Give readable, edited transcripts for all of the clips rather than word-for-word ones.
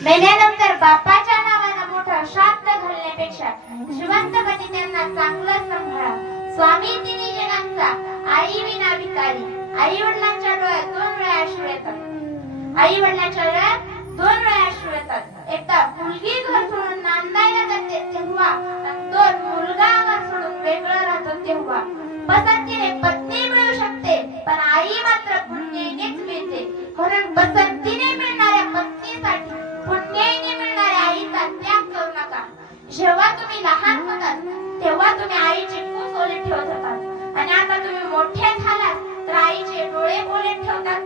मेल्यानंतर बापाच्या नावानं मोठा श्राद्ध घालण्यापेक्षा जिवंतपणी त्यांना चांगलं सांभाळा. स्वामी तिन्ही जगांचा आई विना भिकारी. आई वडिलांच्या डोळ्यात 2 वेळा अश्रू येतात. आई वडिलांच्या डोळ्यात 2 वेळा अश्रू येतात. एकदा मुलगी घर सोडून नांदायला जाते तेव्हा, आणि 2 मुलगा घर सोडून वेगळं राहतो तेव्हा. पसंतीने पत्नी मिळू शकते पण आई मात्र पुण्यानेच मिळते. म्हणून पसंतीने मिळणाऱ्या पत्नीसाठी पुण्याने मिळणाऱ्या आईचा त्याग करू नका. जेव्हा तुम्ही लहान होतात तेव्हा तुम्ही आईची खूप ओले ठेवत होतात आणि आता तुम्ही मोठे झालात तर आईचे डोळे बोले ठेवतात.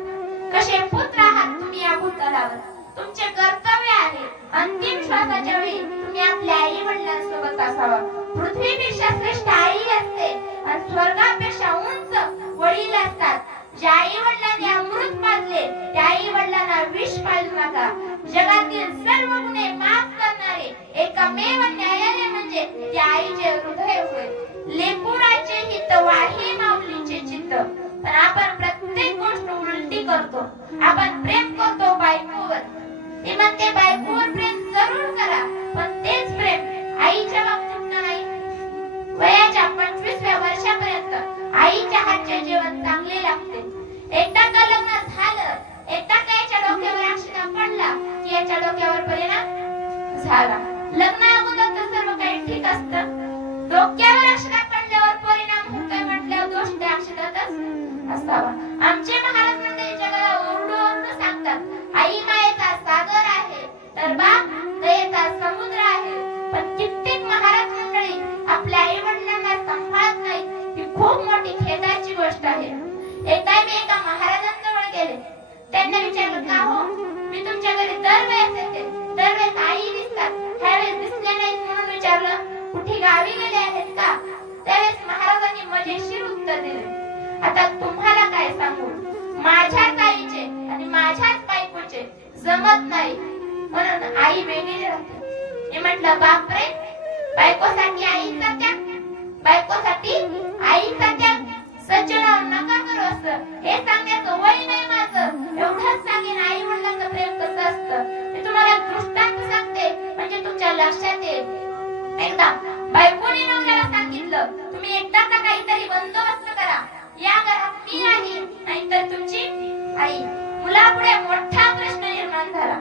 कसे पुत्र आहात तुम्ही या भूतलावर. तुमचे कर्तव्य आहे अंतिम श्वासाच्या वेळी तुम्ही आपल्या आई वडिलांसोबत असावं. पृथ्वीपेक्षा श्रेष्ठ आई असते आणि स्वर्गापेक्षा उंच वडील असतात. ज्या आई वडिलांनी अमृत पाजले त्या आई वडिलांना विष पाजू नका. जगातील सर्व गुन्हे माफ करणारे एकमेव न्यायालय म्हणजे त्या आईचे हृदय होय. लेकुराचे हित वाहे माऊलीचे चित्त. पण आपण प्रत्येक गोष्ट उलटी करतो. आपण प्रेम करतो बायकोवर. ती म्हणते बायकोवर प्रेम जरूर करा पण तेच प्रेम आईच्या बाबतीत नाही. वयाच्या 25व्या वर्षापर्यंत आईच्या हातचे जेवण चांगले लागते. एकदा का लग्न झालं, एकदा का याच्या डोक्यावर अक्षता पडला की याच्या डोक्यावर परिणाम झाला. लग्न अगोदर तर सर्व काही ठीक असतं. डोक्यावर अक्षता पडल्यावर परिणाम होतोय म्हटल्यावर दोष त्या अक्षतातच असावा. आमचे महाराज मंडळी जगाला ओरडू ओरडू सांगतात आई मायेचा सागर आहे तर बाप दयेचा समुद्र आहे. पण कित्येक महाराज मंडळी आपल्या आई वडिलांना सांभाळत नाही. ही खूप मोठी खेदाची गोष्ट आहे. एकदा मी एका महाराजांजवळ गेले. त्यांना विचारलं का हो मी तुमच्या घरी दरवेळेस येते, दरवेळेस आई दिसतात, ह्यावेळेस दिसल्या नाहीत म्हणून विचारलं कुठे गावी गेले आहेत का. त्यावेळेस महाराजांनी मजेशीर उत्तर दिले. आता तुम्हाला काय सांगू, माझ्याच आईचे आणि माझ्याच बायकोचे जमत नाही म्हणून आई वेगळी राहते. मी म्हटलं बापरे, बायकोसाठी आईचा त्याग, बायकोसाठी आईचा त्याग. सज्जनावर नका करू असं हे सांगण्याचं वय नाही माझं. एवढंच सांगेन आई वडिलांचं प्रेम कसं असतं. मी तुम्हाला दृष्टांत सांगते म्हणजे तुमच्या लक्षात येईल. एकदा बायकोने नवऱ्याला सांगितलं तुम्ही एकदाचा काहीतरी बंदोबस्त करा. या घरात मी नाही नाहीतर तुमची आई. मुलापुढे मोठा प्रश्न निर्माण झाला.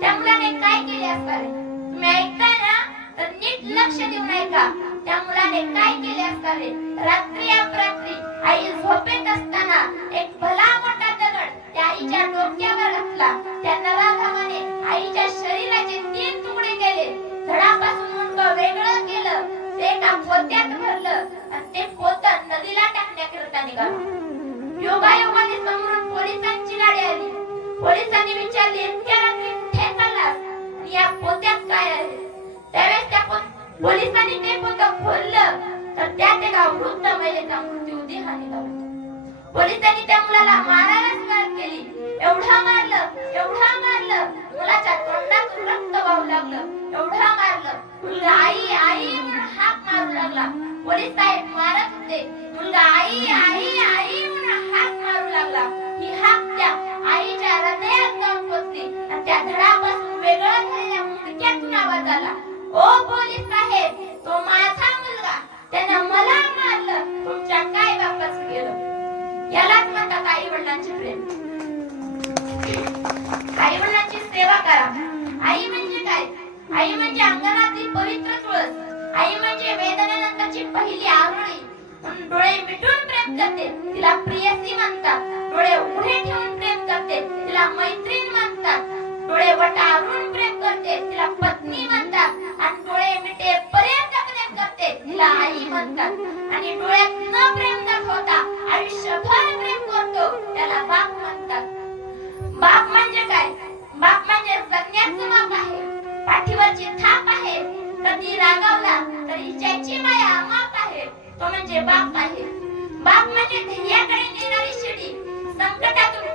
त्या मुलाने काय केले असावे तुम्ही ऐकताय ना तर नीट लक्ष देऊन ऐका. त्या मुलाने काय केले असावे. रात्री अपरात्री आई झोपेत असताना एक भला मोठा दगड त्या आईच्या डोक्यावर घातला. त्या नराधमाने आईच्या शरीराचे 3 तुकडे केले. धडापासून मुंडकं वेगळं केलं. ते एका पोत्यात भरलं आणि ते पोतं नदीला टाकण्याकरिता निघालं. योगायोगाने समोरून पोलिसांची गाडी आली. पोलिसांनी विचारले इतक्या रात्री कुठे चाललास आणि या पोत्यात काय आहे. त्यावेळेस त्या पोलिसांनी ते पोतं खोललं तर त्यात एका वृद्ध महिलेचा मृत्यू देहा निघाला. पोलिसांनी त्या मुलाला मारायला सुरुवात केली. एवढं मारलं मुलाच्या तोंडातून रक्त वाहू लागलं. एवढं मारलं मुलगा आई आई म्हणून हाक मारू लागला. पोलीस साहेब मारत होते. मुलगा आई आई आई म्हणून हाक मारू लागला. ही हाक त्या आईच्या हृदयात जाऊन पोचली आणि त्या धडापासून वेगळं झालेल्या मुंडक्यातून आवाज आला ओ पोलीस साहेब तो माझा मुलगा, त्यानं मला मारलं, तुमच्या काय बापाचं गेलं. यालाच म्हणतात आई वडिलांचे प्रेम. आई वडिलांची सेवा करा. आई म्हणजे काय. आई म्हणजे अंगणातील पवित्र तुळस. आई म्हणजे वेदनेनंतरची पहिली आवळी. डोळे मिटून प्रेम करते तिला प्रियसी म्हणतात. डोळे उघडे ठेवून प्रेम करते तिला मैत्रीण म्हणतात. डोळे वटारून प्रेम करते तिला पत्नी म्हणतात. आणि डोळे मिटे पर्यंत प्रेम करते तिला आई म्हणतात. आणि डोळ्यात न प्रेम दाखवता आयुष्यभर प्रेम करतो त्याला बाप म्हणतात. बाप म्हणजे काय. बाप म्हणजे जगण्याचं माप आहे. पाठीवरची थाप आहे. कधी रागावला तरी ज्याची माया माप आहे तो म्हणजे बाप आहे. बाप म्हणजे ध्येयाकडे नेणारी शिडी. संकटातून